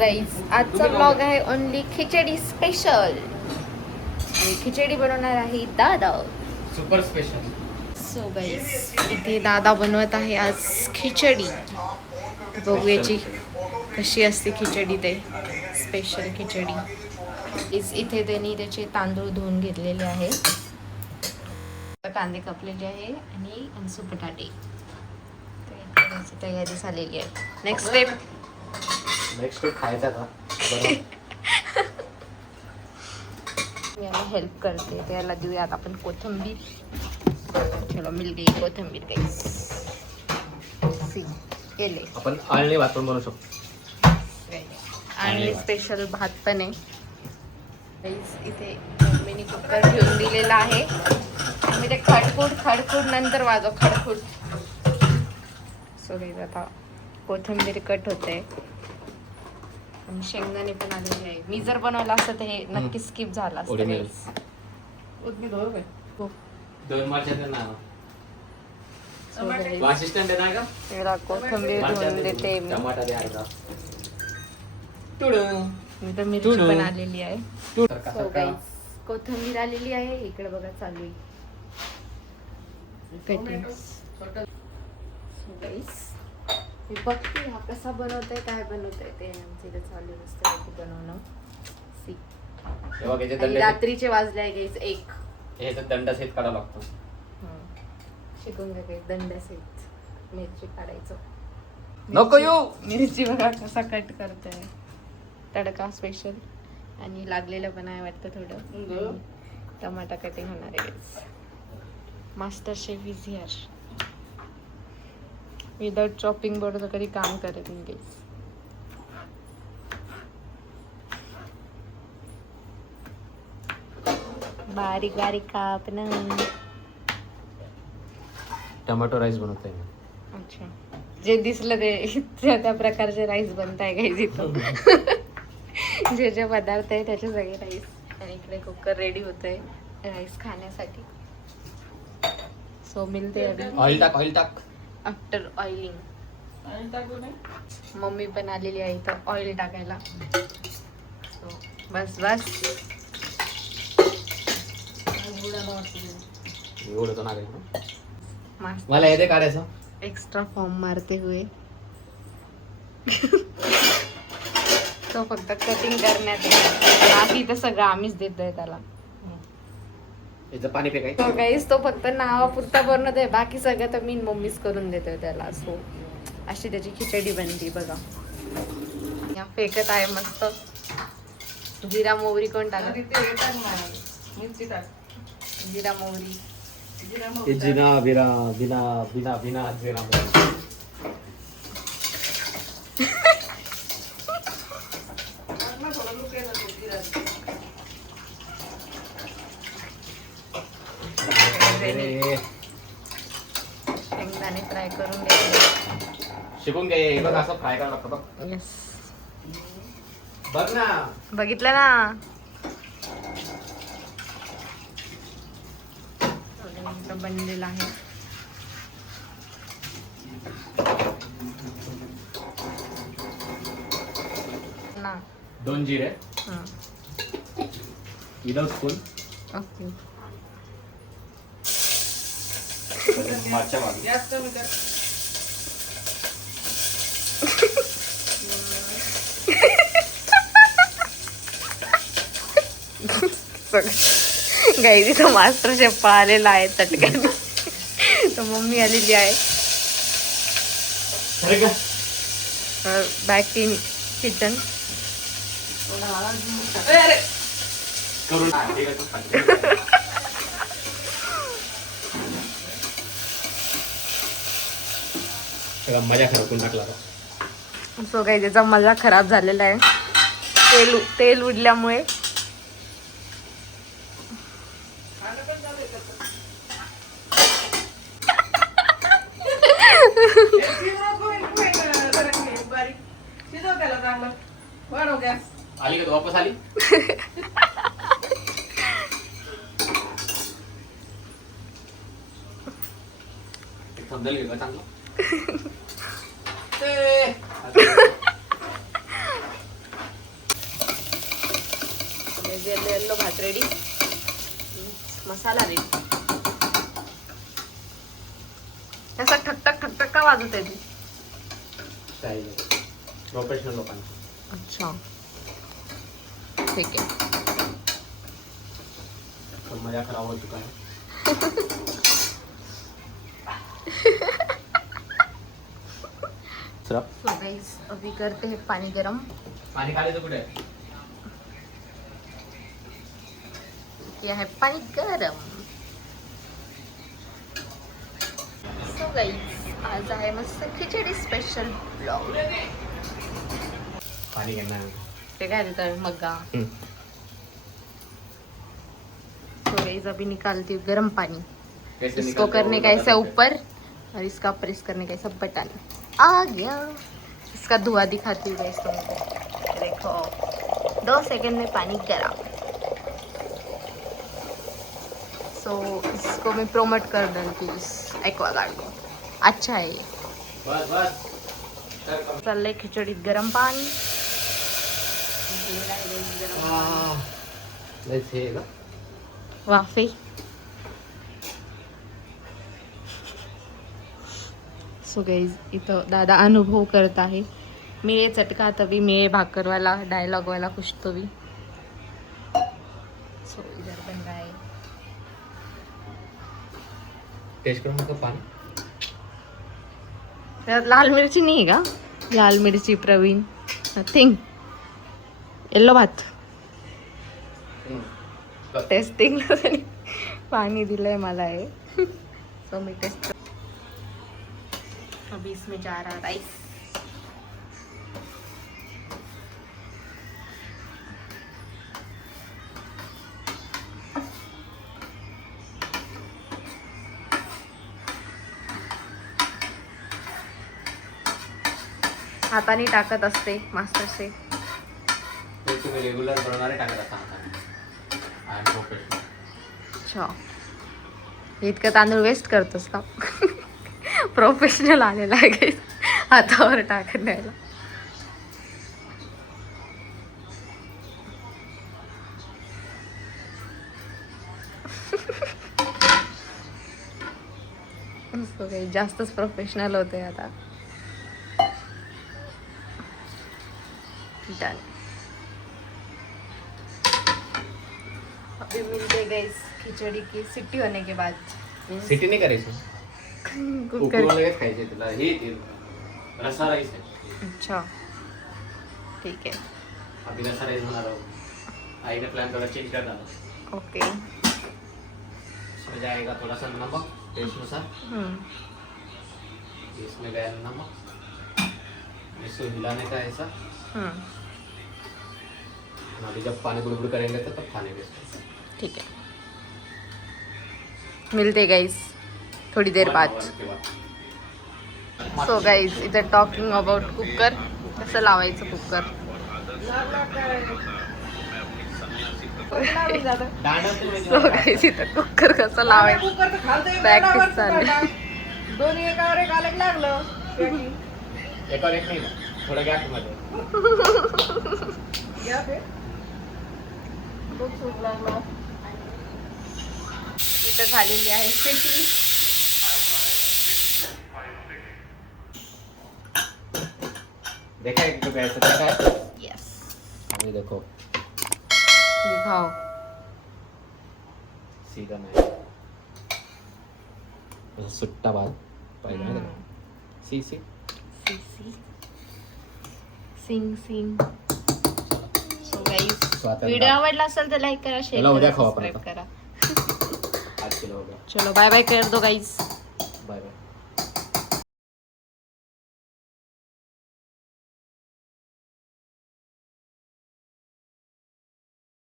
Guys आजचा blog आहे only खिचडी special आणि खिचडी बनवणार आहे दादा सुपर स्पेशल. सो गाईज इथे दादा बनवत आहे आज खिचडी. बघूयाची कशी असते खिचडी ते स्पेशल खिचडी. इथे त्यांनी त्याचे तांदूळ धुवून घेतलेले आहे, कांदे कापलेले आहे आणि अनसू बटाटे तयारी झालेली आहे. नेक्स्ट स्टेप खायचा का? मी याला हेल्प करते, त्याला देऊयात आपण कोथिंबीर. चलो मिल गई कोथिंबीर सी केले आपण आळणी वाटून बनवू शकतो आणि स्पेशल भात पण आहे. इथे मम्मीने कुकर घेऊन दिलेला आहे. मी ते खडखूड नंतर वाजव खडखूड. सो आता कोथिंबीर कट होते आणि शेंगदाणे पण आलेले आहे. मी जर बनवलं असतं तर हे नक्की स्किप झालं असतं. कोथिंबीर धुवून देते मी. मी तर मिरची पण आलेली आहे. कोथिंबीर आलेली आहे. इकडे बघा चालू आहे कटिंग. बघते हा कसा बनवताय काय बनवताय ते आमच्या इथे चालू असतं बनवणं. रात्रीचे वाजले आहे गाईस 1. ह्याचा दंड सहित काढावा लागतो. शिकून घ्या काही दंड सहित मिरची काढायचं. नको येऊ. मिरची बघा कसा कट करतोय. तडका स्पेशल आणि लागलेलं पण आहे वाटतं थोडं. टमाटा कटिंग होणार आहे. Master chef is here. Without chopping board कधी काम करत नाही. बारीक बारीक कापणं. टमाटो राईस बनवतोय. अच्छा, जे दिसलं ते त्या प्रकारचे राईस बनताय काही तिथं. जे जे पदार्थ आहे त्याचे सगळे राईस. आणि इकडे कुकर रेडी होतंय राईस खाण्यासाठी. सो मिलते ऑइल टाक आफ्टर ऑइलिंग. मम्मी पण आलेली आहे इथं ऑइल टाकायला. बस मला येते काढायचं. एक्स्ट्रा फॉर्म मारते हुए. तो फक्त कटिंग करण्यात बाकी तर सगळं आम्हीच देतोय त्याला. याचं पाणी फेकाय. तो काहीच तो फक्त नावापुरता बनवत आहे, बाकी सगळं तर मी मम्मीच करून देतोय त्याला. सो अशी त्याची खिचडी बनते बघा. या फेकत आहे मस्त. जिरा मोहरी कोण टाकत? जिरा मोहरी. जिना बिना बिना बिना बिना जिरा मोहरी. शेंगदाणे फ्राय करून घ्यायचे. शिकून घे. बघ असं फ्राय करावं लागतं बघ. येस, बघ ना. बघितलं ना. बनलेला आहे. ना 2 जिरे विदाउट स्पून. ओके. मागच्या मागे गाई तिथं मास्टर शेफ आलेला आहे चटकन. तर मम्मी आलेली आहे. Back in kitchen. करून मजा खराब करून टाकला. सो काही त्याचा मजा खराब झालेला आहे तेल उडल्यामुळे. आली का तू वापस आली? समजेल घे का चांगलं. येल्लो भात रेडी, मसाला रेडी. त्याचा ठकठक ठकठक का वाजत आहे ती? प्रोफेशनल लोकांची. अच्छा ठीक आहे. पण मजा खराब हो चुका है. सो गाइस अभी करते हैं पानी गरम. पाणी काढायचं कुठे? किया है पानी गरम. सो गाइस आज आहे मस्त खिचडी स्पेशल ब्लॉग. पाणी घेणार. ते काय देतात मग्गा. सो गाइस अभी निकालती हूँ गरम पानी. इसको करने का ऐसा ऊपर और इसका प्रेस करने का ऐसा बटन आ गया. इसका धुआं दिखाती हूँ गाइस तुमको. देखो 2 सेकंड में पानी गरम. सो इसको मैं प्रोमोट कर डालती हूँ इस एक्वागार्ड को. अच्छा है ये. बस बस. चल खिचडीत गरम पाणी. लयच हे का? वाफे. सो गाइस इथं दादा अनुभव करत आहे. मिळे चटका तभी मिळे भाकर वाला डायलॉग वाला कुछ तो भी. सो इधर बन रहा है. टेस्ट करून बघ पाणी. त्यात लाल मिरची नाही का? लाल मिरची प्रवीण नथिंग. येल्लो भात टेस्टिंग पानी दिलंय मला है. सो मैं टेस्ट. अभी इसमें जा रहा राइस. हाताने टाकत असते मास्टर से. ते तुम्ही रेग्युलर बनवणारे टाकत असता. आणि प्रोफेशनल. अच्छा इतकं तांदूळ वेस्ट करतोस का? प्रोफेशनल आलेला आहे गाइस हातावर टाकून द्यायला. काही जास्तच प्रोफेशनल होते आता. डन. अभी मिलते गाइस खिचड़ी की सीटी होने के बाद. सिटी नाही करायची. कुकर. उकळून लगेच खायचे तुला. हे रसा राईस आहे. अच्छा ठीक है. अभी रसा राईस बना रहा हूँ. आईने प्लान थोड़ा चेंज कर डाला. ओके. इसमें जाएगा थोड़ा सा नमक टेस्ट अनुसार. इसमें गया नमक. इसको हिलाने का ऐसा. अभी जब पानी बुड़बुड़ करेंगे तो तब खाने के. ठीक है मिलते गाइस थोड़ी देर बाद. सो गाइस इधर टॉकिंग अबाउट कुकर. कसं लावायचं कुकर. सो गाइस इथं कुकर कसं लावायचं प्रॅक्टिस चालू. दोन्ही एकावर एक अलग लागलं. एकावर एक नाही ना. थोडं गॅप मध्ये. इथं झालेली आहे सिटी. देखा है तो कैसे देखा है. यस अभी देखो दिखाओ. सीधा नहीं. ऐसा सुट्टा बाल पाहिजे ना. सी सी सी सी सिंग सिंग. सो गाइस व्हिडिओ आवडला असेल तर लाईक करा, शेअर चला, उद्या करा, खाऊ आपण सबस्क्राइब आता. करा. आज चलो हो गया. चलो बाय बाय कर दो गाइस. Bye bye.